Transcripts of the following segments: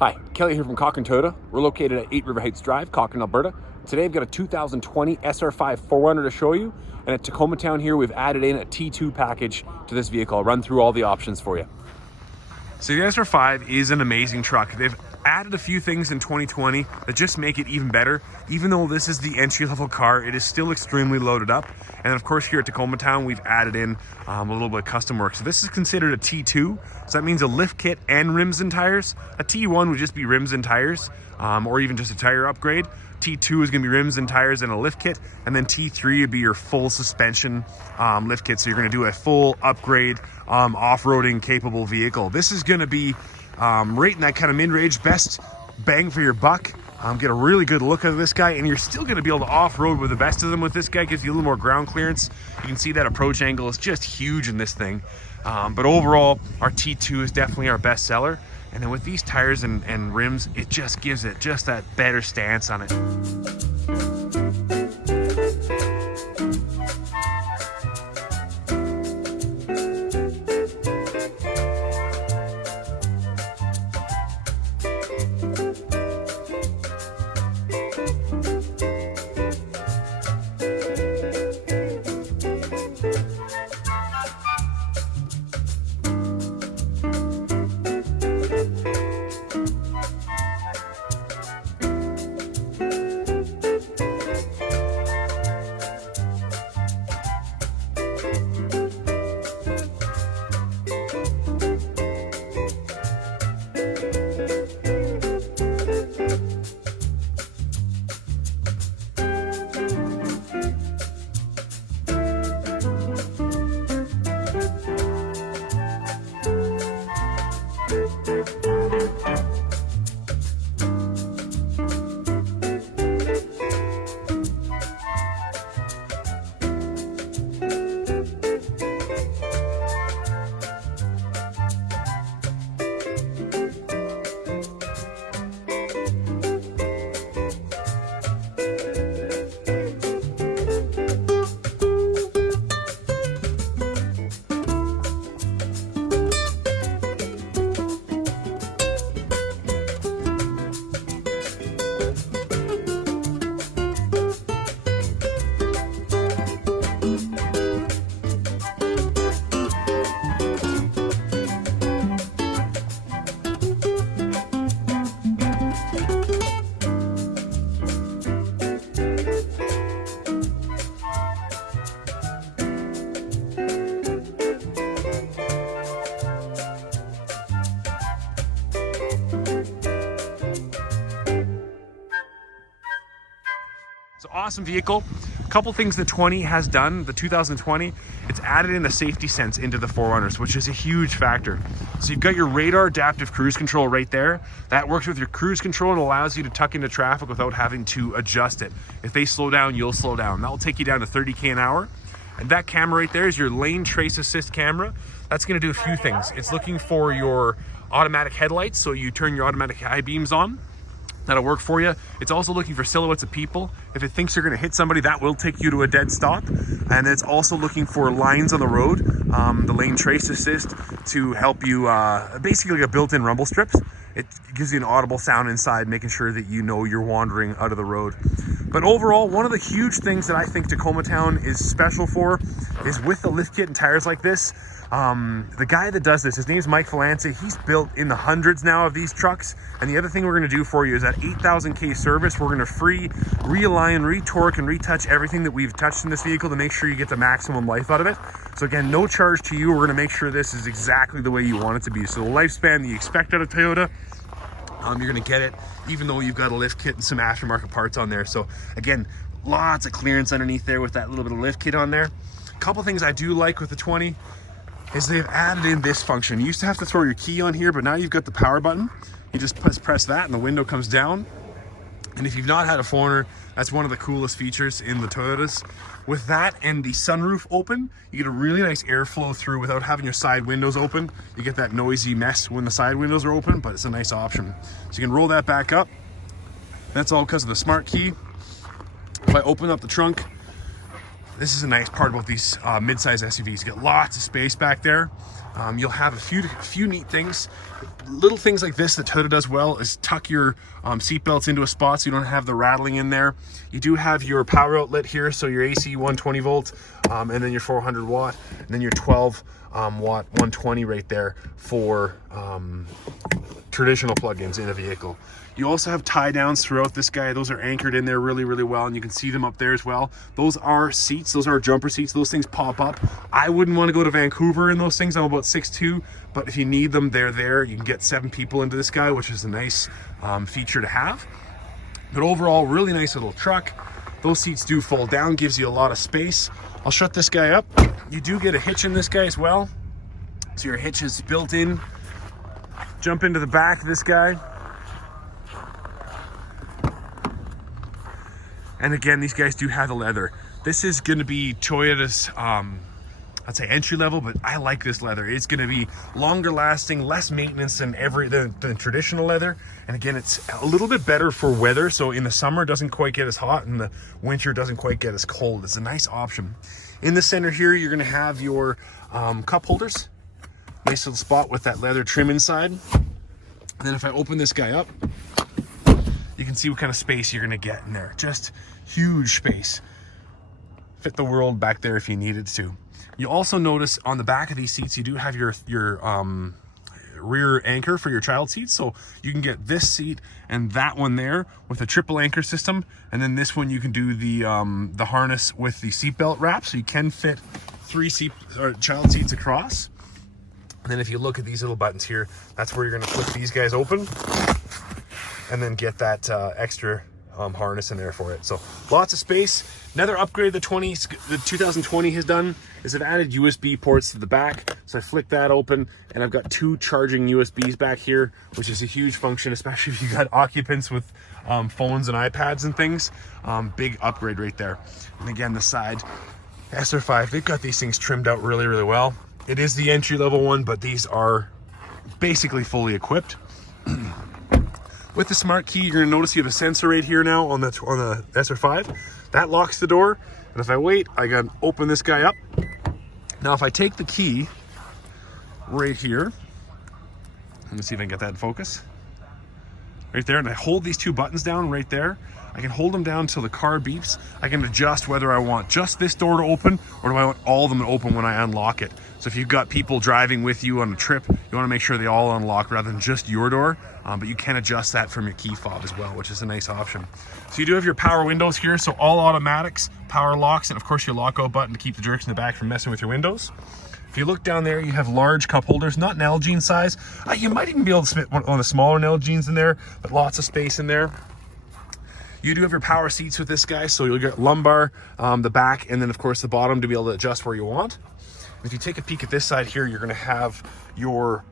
Hi, Kelly here from Cochrane Toyota. We're located at 8 River Heights Drive, Cochrane, Alberta. Today I've got a 2020 SR5 4Runner to show you, and at Tacoma Town here we've added in a T2 package to this vehicle. I'll run through all the options for you. So the SR5 is an amazing truck. They've added a few things in 2020 that just make it even better. Even though this is the entry-level car, it is still extremely loaded up. And of course here at Tacoma Town, we've added in a little bit of custom work. So this is considered a T2. So that means a lift kit and rims and tires. A T1 would just be rims and tires, or even just a tire upgrade. T2 is gonna be rims and tires and a lift kit. And then T3 would be your full suspension lift kit. So you're gonna do a full upgrade off-roading capable vehicle. This is gonna be right in that kind of mid-range, best bang for your buck. Get a really good look at this guy, and you're still going to be able to off-road with the best of them with this guy. Gives you a little more ground clearance. You can see that approach angle is just huge in this thing. But overall, our T2 is definitely our best seller. And then with these tires and rims, it just gives it just that better stance on it. So awesome vehicle. A couple things the 20 has done, the 2020, it's added in a safety sense into the 4Runners, which is a huge factor. So you've got your radar adaptive cruise control right there. That works with your cruise control and allows you to tuck into traffic without having to adjust it. If they slow down, you'll slow down. That will take you down to 30K an hour. And that camera right there is your lane trace assist camera. That's gonna do a few things. It's looking for your automatic headlights, so you turn your automatic high beams on. That'll work for you. It's also looking for silhouettes of people. If it thinks you're going to hit somebody, that will take you to a dead stop. And it's also looking for lines on the road, the lane trace assist, to help you, basically like a built-in rumble strips. It gives you an audible sound inside, making sure that you know you're wandering out of the road. But overall, one of the huge things that I think Tacoma Town is special for is with the lift kit and tires like this. The guy that does this, his name's Mike Valance. He's built in the hundreds now of these trucks. And the other thing we're going to do for you is at 8,000K service, we're going to realign, retorque, and retouch everything that we've touched in this vehicle to make sure you get the maximum life out of it. So again, no charge to you. We're going to make sure this is exactly the way you want it to be. So the lifespan that you expect out of Toyota, you're going to get it, even though you've got a lift kit and some aftermarket parts on there. So again, lots of clearance underneath there with that little bit of lift kit on there. A couple things I do like with the 20 is they've added in this function. You used to have to throw your key on here, but now you've got the power button. You just press that and the window comes down. And if you've not had a 4Runner, that's one of the coolest features in the Toyotas. With that and the sunroof open, you get a really nice airflow through without having your side windows open. You get that noisy mess when the side windows are open, but it's a nice option. So you can roll that back up. That's all because of the smart key. If I open up the trunk, this is a nice part about these mid-size SUVs. You get lots of space back there. You'll have a few neat things. Little things like this that Toyota does well is tuck your seat belts into a spot so you don't have the rattling in there. You do have your power outlet here, so your AC 120 volt, and then your 400 watt, and then your 12 watt 120 right there for traditional plugins in a vehicle. You also have tie downs throughout this guy. Those are anchored in there really, really well, and you can see them up there as well. Those are seats. Those are jumper seats. Those things pop up. I wouldn't want to go to Vancouver in those things. I'm about 6'2", but if you need them, they're there. You can get 7 people into this guy, which is a nice feature to have. But overall, really nice little truck. Those seats do fold down, gives you a lot of space. I'll shut this guy up. You do get a hitch in this guy as well. So your hitch is built in. Jump into the back of this guy. And again, these guys do have the leather. This is going to be Toyota's, I'd say entry level, but I like this leather. It's going to be longer lasting, less maintenance than the traditional leather. And again, it's a little bit better for weather. So in the summer, it doesn't quite get as hot, and the winter doesn't quite get as cold. It's a nice option. In the center here, you're going to have your cup holders. Nice little spot with that leather trim inside. And then if I open this guy up, you can see what kind of space you're going to get in there. Just huge space. Fit the world back there if you needed to. You also notice on the back of these seats, you do have your rear anchor for your child seats. So you can get this seat and that one there with a triple anchor system. And then this one, you can do the harness with the seatbelt wrap. So you can fit 3 child seats across. And then if you look at these little buttons here, that's where you're going to flip these guys open and then get that extra harness in there for it. So lots of space. Another upgrade the 2020 has done is I've added USB ports to the back. So I flick that open and I've got 2 charging USBs back here, which is a huge function, especially if you got occupants with phones and iPads and things. Big upgrade right there. And again, the side SR5, they've got these things trimmed out really, really well. It is the entry level one, but these are basically fully equipped. With the smart key, you're going to notice you have a sensor right here now on the SR5. That locks the door. And if I wait, I can open this guy up. Now, if I take the key right here, let me see if I can get that in focus. Right there, and I hold these 2 buttons down right there. I can hold them down until the car beeps. I can adjust whether I want just this door to open or do I want all of them to open when I unlock it. So if you've got people driving with you on a trip, you want to make sure they all unlock rather than just your door. But you can adjust that from your key fob as well, which is a nice option. So you do have your power windows here, so all automatics, power locks, and of course your lockout button to keep the jerks in the back from messing with your windows. If you look down there, you have large cup holders, not Nalgene size. You might even be able to fit one of the smaller Nalgenes in there, but lots of space in there. You do have your power seats with this guy, so you'll get lumbar, the back, and then of course the bottom to be able to adjust where you want. If you take a peek at this side here, you're going to have your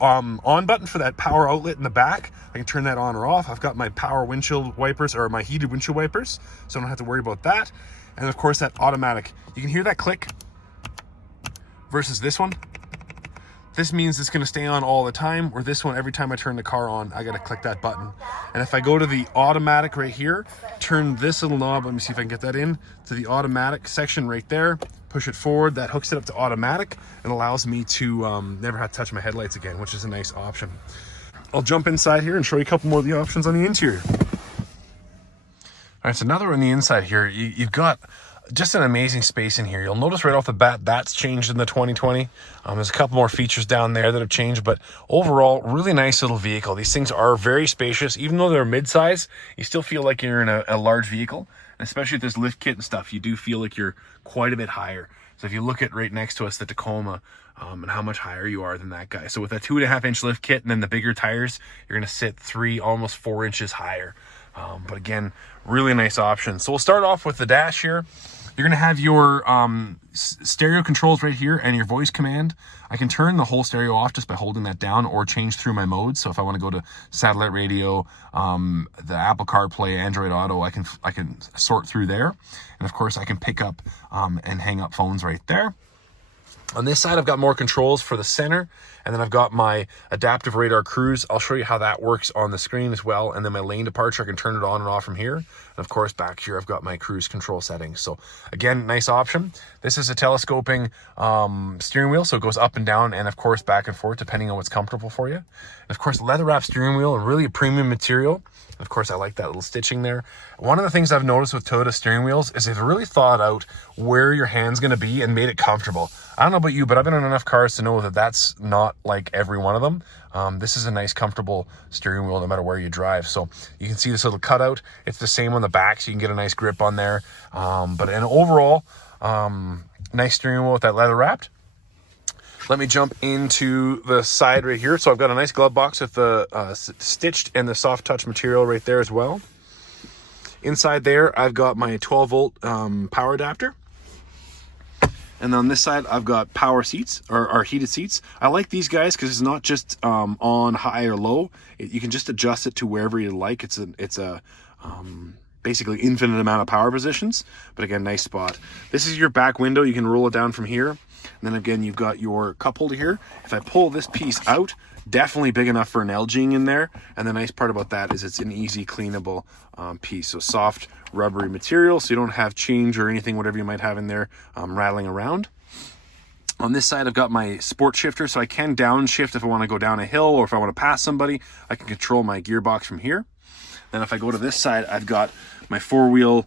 on button for that power outlet in the back. I can turn that on or off. I've got my power windshield wipers, or my heated windshield wipers, so I don't have to worry about that. And of course that automatic. You can hear that click versus this one. This means it's going to stay on all the time, or this one, every time I turn the car on, I got to click that button. And if I go to the automatic right here, turn this little knob, let me see if I can get that in, to the automatic section right there, push it forward, that hooks it up to automatic and allows me to never have to touch my headlights again, which is a nice option. I'll jump inside here and show you a couple more of the options on the interior. All right, so now that we're on the inside here, you've got just an amazing space in here. You'll notice right off the bat, that's changed in the 2020. There's a couple more features down there that have changed, but overall, really nice little vehicle. These things are very spacious. Even though they're mid-size, you still feel like you're in a large vehicle. And especially if there's lift kit and stuff, you do feel like you're quite a bit higher. So if you look at right next to us, the Tacoma, and how much higher you are than that guy. So with a 2.5-inch lift kit and then the bigger tires, you're going to sit 3, almost 4 inches higher. But again, really nice option. So we'll start off with the dash here. You're going to have your stereo controls right here and your voice command. I can turn the whole stereo off just by holding that down or change through my modes. So if I want to go to satellite radio, the Apple CarPlay, Android Auto, I can sort through there. And of course I can pick up and hang up phones right there. On this side, I've got more controls for the center, and then I've got my adaptive radar cruise. I'll show you how that works on the screen as well. And then my lane departure, I can turn it on and off from here. And of course, back here, I've got my cruise control settings. So again, nice option. This is a telescoping steering wheel, so it goes up and down and of course back and forth depending on what's comfortable for you. And of course, leather wrap steering wheel, and really a premium material. Of course, I like that little stitching there. One of the things I've noticed with Toyota steering wheels is they've really thought out where your hand's going to be and made it comfortable. I don't know about you, but I've been in enough cars to know that that's not like every one of them. This is a nice, comfortable steering wheel no matter where you drive. So you can see this little cutout. It's the same on the back, so you can get a nice grip on there. But an overall, nice steering wheel with that leather wrapped. Let me jump into the side right here. So I've got a nice glove box with the stitched and the soft touch material right there as well. Inside there, I've got my 12-volt power adapter. And on this side, I've got power seats, or heated seats. I like these guys because it's not just on high or low. You can just adjust it to wherever you like. It's a basically infinite amount of power positions. But again, nice spot. This is your back window. You can roll it down from here. And then again, you've got your cup holder here. If I pull this piece out, definitely big enough for an LGing in there. And the nice part about that is it's an easy cleanable piece. So soft rubbery material, so you don't have change or anything, whatever you might have in there, rattling around. On this side, I've got my sport shifter, so I can downshift if I want to go down a hill or if I want to pass somebody. I can control my gearbox from here. Then if I go to this side, I've got my four-wheel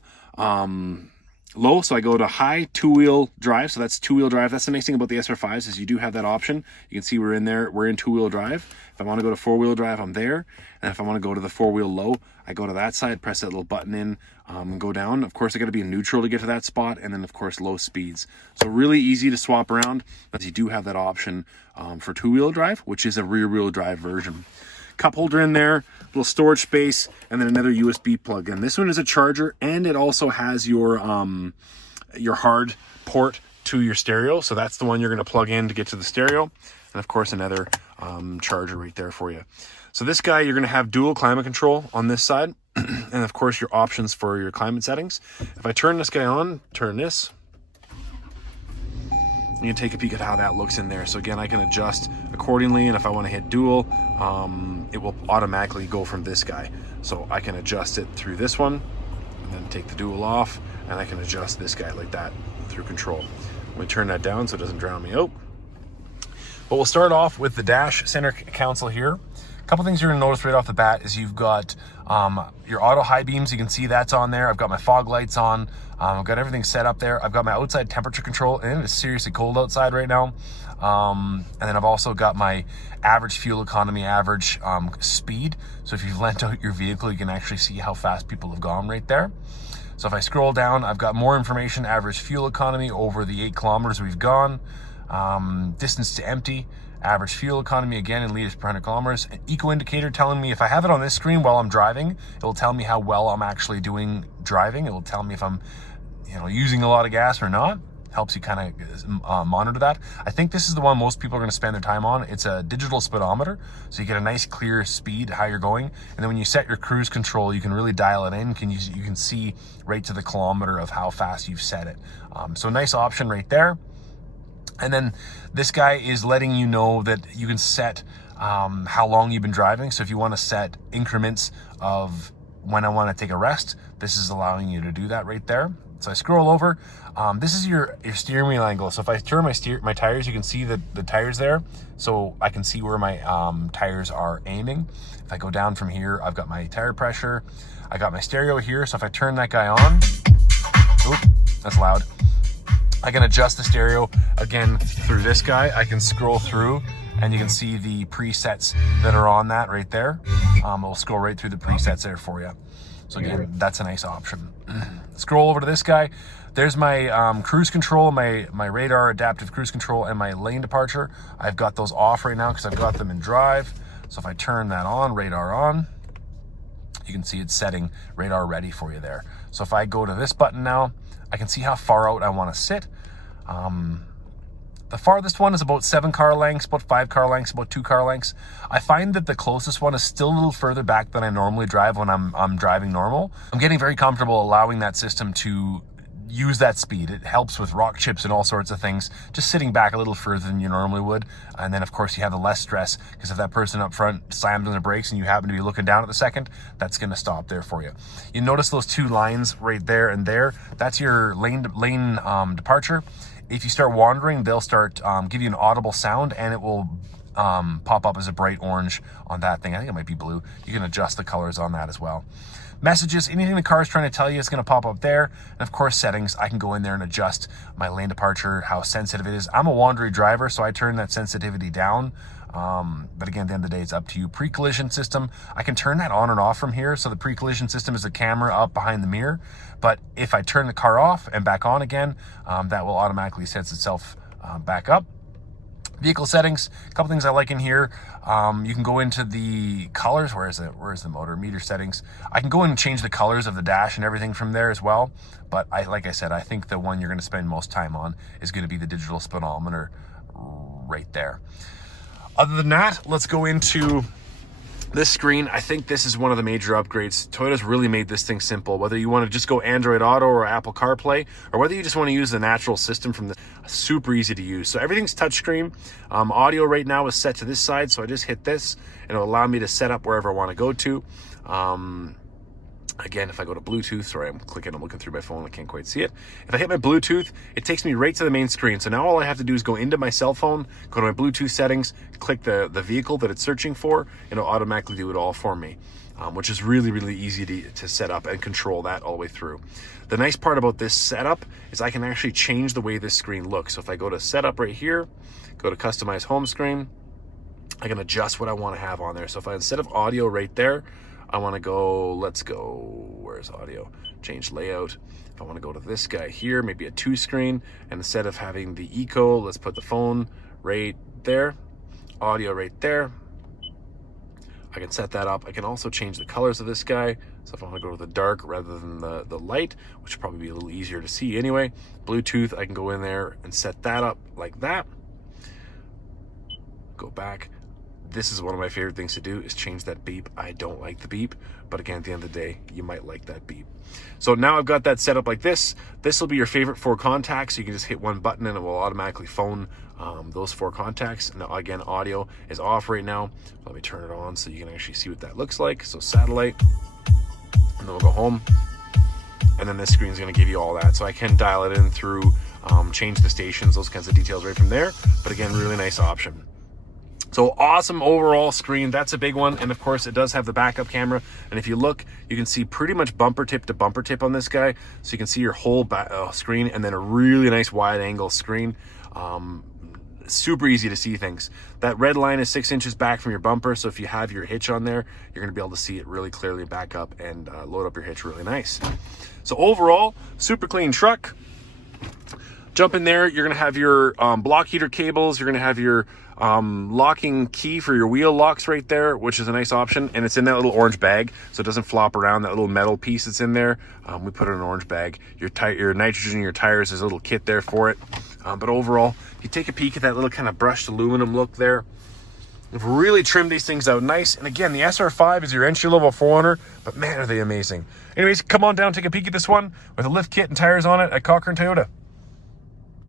low, so I go to high two-wheel drive. So that's two-wheel drive. That's the nice thing about the SR5s is you do have that option. You can see we're in two-wheel drive. If I want to go to four-wheel drive, I'm there. And if I want to go to the four-wheel low, I go to that side, press that little button in, and go down. Of course, I got to be in neutral to get to that spot, and then of course low speeds. So really easy to swap around, but you do have that option for two-wheel drive, which is a rear-wheel drive version. Cup holder in there, little storage space, and then another USB plug. And this one is a charger, and it also has your hard port to your stereo. So that's the one you're going to plug in to get to the stereo. And of course, another charger right there for you. So this guy, you're going to have dual climate control on this side. And of course, your options for your climate settings. If I turn this guy on, turn this, you can take a peek at how that looks in there. So again, I can adjust accordingly, and if I want to hit dual, it will automatically go from this guy. So I can adjust it through this one, and then take the dual off, and I can adjust this guy like that through control. Let me turn that down so it doesn't drown me out. But we'll start off with the dash center console here. A couple things you're going to notice right off the bat is you've got your auto high beams. You can see that's on there. I've got my fog lights on. I've got everything set up there. I've got my outside temperature control, and it is seriously cold outside right now. And then I've also got my average fuel economy, average speed. So if you've lent out your vehicle, you can actually see how fast people have gone right there. So if I scroll down, I've got more information, average fuel economy over the 8 kilometers we've gone, distance to empty, average fuel economy again in liters per 100 kilometers, an eco indicator telling me if I have it on this screen while I'm driving, it will tell me how well I'm actually doing driving. It will tell me if I'm using a lot of gas or not. Helps you kind of monitor that. I think this is the one most people are going to spend their time on. It's a digital speedometer, so you get a nice clear speed, how you're going. And then when you set your cruise control, you can really dial it in. You can see right to the kilometer of how fast you've set it. So a nice option right there. And then this guy is letting you know that you can set how long you've been driving. So if you want to set increments of when I want to take a rest, this is allowing you to do that right there. So I scroll over. This is your steering wheel angle. So if I turn my tires, you can see the tires there. So I can see where my tires are aiming. If I go down from here, I've got my tire pressure. I got my stereo here. So if I turn that guy on, oop, that's loud. I can adjust the stereo again through this guy. I can scroll through and you can see the presets that are on that right there. It'll scroll right through the presets there for you. So again, that's a nice option. Scroll over to this guy. There's my cruise control, my radar adaptive cruise control, and my lane departure. I've got those off right now because I've got them in drive. So if I turn that on, radar on, you can see it's setting radar ready for you there. So if I go to this button now, I can see how far out I want to sit. The farthest one is about 7 car lengths, about 5 car lengths, about 2 car lengths. I find that the closest one is still a little further back than I normally drive when I'm driving normal. I'm getting very comfortable allowing that system to use that speed. It helps with rock chips and all sorts of things, just sitting back a little further than you normally would. And then of course you have the less stress, because if that person up front slams on the brakes and you happen to be looking down at the second, that's going to stop there for you. You notice those two lines right there and there, that's your lane departure. If you start wandering, they'll start give you an audible sound, and it will pop up as a bright orange on that thing. I think it might be blue. You can adjust the colors on that as well. Messages, anything the car is trying to tell you, is going to pop up there. And of course, settings, I can go in there and adjust my lane departure, how sensitive it is. I'm a wandery driver, so I turn that sensitivity down. But again, at the end of the day, it's up to you. Pre-collision system, I can turn that on and off from here. So the pre-collision system is the camera up behind the mirror. But if I turn the car off and back on again, that will automatically set itself back up. Vehicle settings, a couple things I like in here. You can go into the colors. Where is the motor meter settings? I can go in and change the colors of the dash and everything from there as well. But like I said, I think the one you're going to spend most time on is going to be the digital speedometer right there. Other than that, let's go into this screen. I think this is one of the major upgrades. Toyota's really made this thing simple. Whether you want to just go Android Auto or Apple CarPlay, or whether you just want to use the natural system from this, super easy to use. So everything's touchscreen. Audio right now is set to this side, so I just hit this, and it'll allow me to set up wherever I want to go to. Again, if I go to Bluetooth, sorry, I'm looking through my phone, I can't quite see it. If I hit my Bluetooth, it takes me right to the main screen. So now all I have to do is go into my cell phone, go to my Bluetooth settings, click the vehicle that it's searching for, and it'll automatically do it all for me, which is really, really easy to set up and control that all the way through. The nice part about this setup is I can actually change the way this screen looks. So if I go to setup right here, go to customize home screen, I can adjust what I want to have on there. So if I, instead of audio right there, I want to go, where's audio? Change layout. If I want to go to this guy here, maybe a 2-screen, and instead of having the eco, let's put the phone right there, audio right there. I can set that up. I can also change the colors of this guy. So if I want to go to the dark rather than the light, which will probably be a little easier to see anyway. Bluetooth, I can go in there and set that up like that. Go back. This is one of my favorite things to do, is change that beep. I don't like the beep, but again, at the end of the day, you might like that beep. So now I've got that set up like this. This will be your favorite 4 contacts. You can just hit one button and it will automatically phone those 4 contacts. Now again, audio is off right now. Let me turn it on so you can actually see what that looks like. So satellite, and then we'll go home. And then this screen is going to give you all that. So I can dial it in through, change the stations, those kinds of details right from there. But again, really nice option. So awesome overall screen. That's a big one. And of course it does have the backup camera. And if you look, you can see pretty much bumper tip to bumper tip on this guy. So you can see your whole screen, and then a really nice wide angle screen. Super easy to see things. That red line is 6 inches back from your bumper. So if you have your hitch on there, you're going to be able to see it really clearly back up and load up your hitch really nice. So overall, super clean truck. Jump in there, you're going to have your block heater cables, you're going to have your locking key for your wheel locks right there, which is a nice option, and it's in that little orange bag, so it doesn't flop around. That little metal piece that's in there, we put it in an orange bag. Your nitrogen, your tires, there's a little kit there for it. But overall, if you take a peek at that little kind of brushed aluminum look there, we've really trimmed these things out nice. And again, the SR5 is your entry-level 4Runner, but man, are they amazing. Anyways, come on down, take a peek at this one with a lift kit and tires on it at Cochrane Toyota.